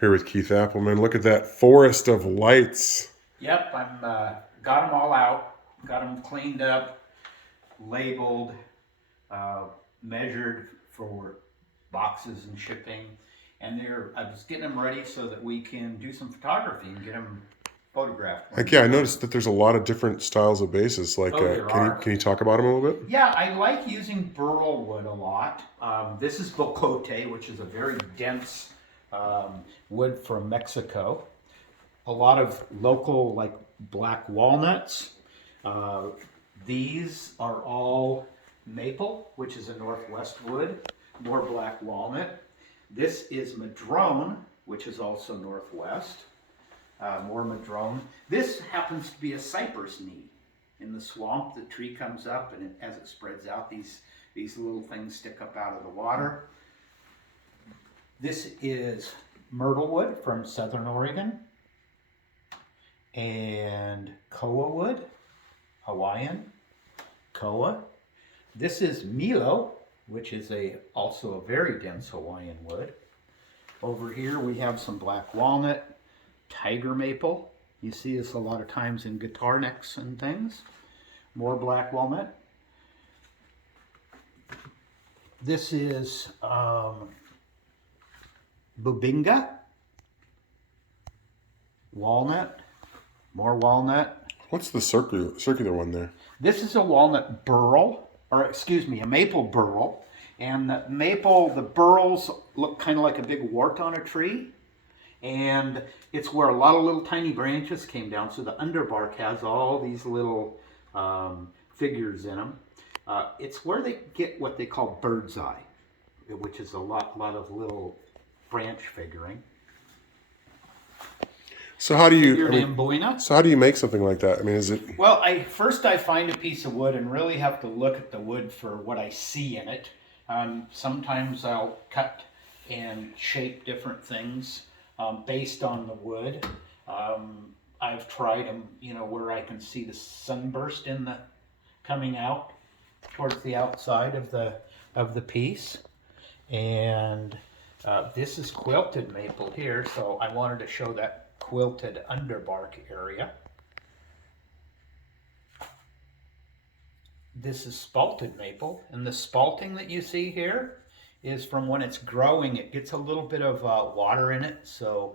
Here with Keith Appleman. Look at that forest of lights. Yep, I'm got them all out, got them cleaned up, labeled, uh, measured for boxes and shipping, and I was getting them ready so that we can do some photography and get them photographed when Heck they're yeah, I done. noticed that there's a lot of different styles of bases. Like, Oh, there can you are. can you talk about them a little bit? Yeah, I like using burl wood a lot. This is bocote, which is a very dense wood from Mexico. A lot of local, like black walnuts. Uh, these are all maple, which is a northwest wood, more black walnut. This is madrone, which is also northwest, more madrone. This happens to be a cypress knee. In the swamp, the tree comes up, and as it spreads out, these little things stick up out of the water. This is myrtle wood from Southern Oregon, and koa wood, Hawaiian koa. This is Milo, which is also a very dense Hawaiian wood. Over here we have some black walnut, tiger maple. You see this a lot of times in guitar necks and things. More black walnut. This is bubinga, walnut, more walnut. What's the circular one there? This is a walnut burl, or excuse me, a maple burl. And the maple, the burls look kind of like a big wart on a tree. And it's where a lot of little tiny branches came down. So the underbark has all these little figures in them. It's where they get what they call bird's eye, which is a lot of little branch figuring. So how do you? Figured amboina. So how do you make something like that? I mean, is it? Well, first I find a piece of wood and really have to look at the wood for what I see in it. Sometimes I'll cut and shape different things based on the wood. I've tried them, where I can see the sunburst coming out towards the outside of the piece. And this is quilted maple here, so I wanted to show that quilted underbark area. This is spalted maple, and the spalting that you see here is from when it's growing. It gets a little bit of water in it, so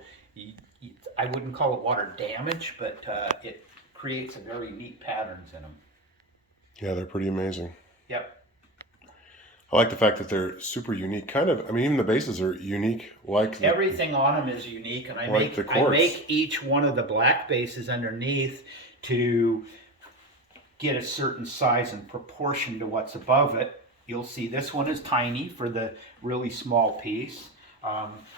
I wouldn't call it water damage, but it creates a very neat patterns in them. Yeah, they're pretty amazing. Yep. I like the fact that they're super unique. Kind of, I mean, even the bases are unique. Everything on them is unique, and I Quartz. make each one of the black bases underneath to get a certain size and proportion to what's above it. You'll see this one is tiny for the really small piece.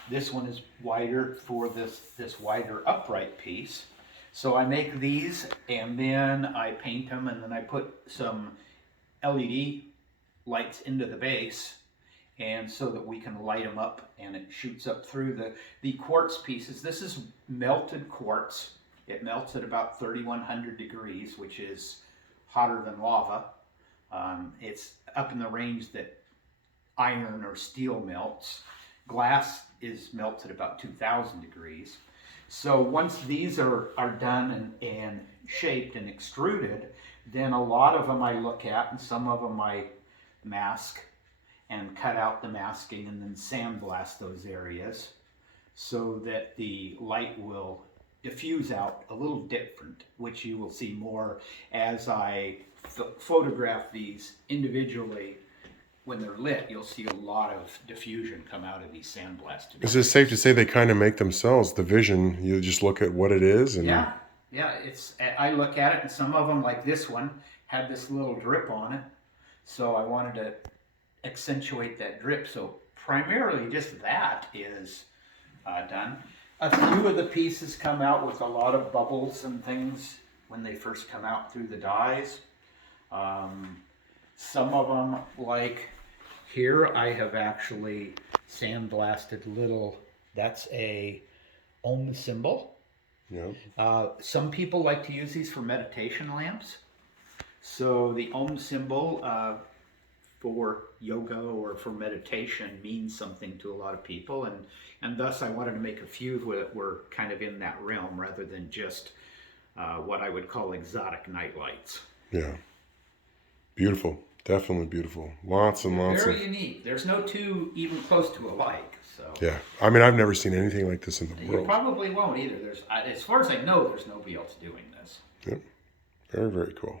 This one is wider for this wider upright piece. So I make these, and then I paint them, and then I put some LED lights into the base, and so that we can light them up, and it shoots up through the quartz pieces. This is melted quartz. It melts at about 3,100 degrees, which is hotter than lava. It's up in the range that iron or steel melts. Glass is melted about 2,000 degrees. So once these are done and shaped and extruded, then a lot of them I look at, and some of them I mask and cut out the masking and then sandblast those areas so that the light will diffuse out a little different, which you will see more as I photograph these individually. When they're lit, you'll see a lot of diffusion come out of these sandblasted. Is it safe to say they kind of make themselves? The vision, you just look at what it is, and yeah. I look at it, and some of them, like this one, had this little drip on it, so I wanted to accentuate that drip. So primarily, just that is done. A few of the pieces come out with a lot of bubbles and things when they first come out through the dyes. Some of them, like here, I have actually sandblasted little, that's a Om symbol. yeah. Some people like to use these for meditation lamps. So the Om symbol for yoga or for meditation means something to a lot of people, and thus I wanted to make a few that were kind of in that realm rather than just what I would call exotic night lights. Yeah. Beautiful. Definitely beautiful. Lots and lots Very of. unique. There's no two even close to alike. So Yeah. I mean, I've never seen anything like this in the you world. probably won't either. As far as I know, there's nobody else doing this. Yep. Very, very cool.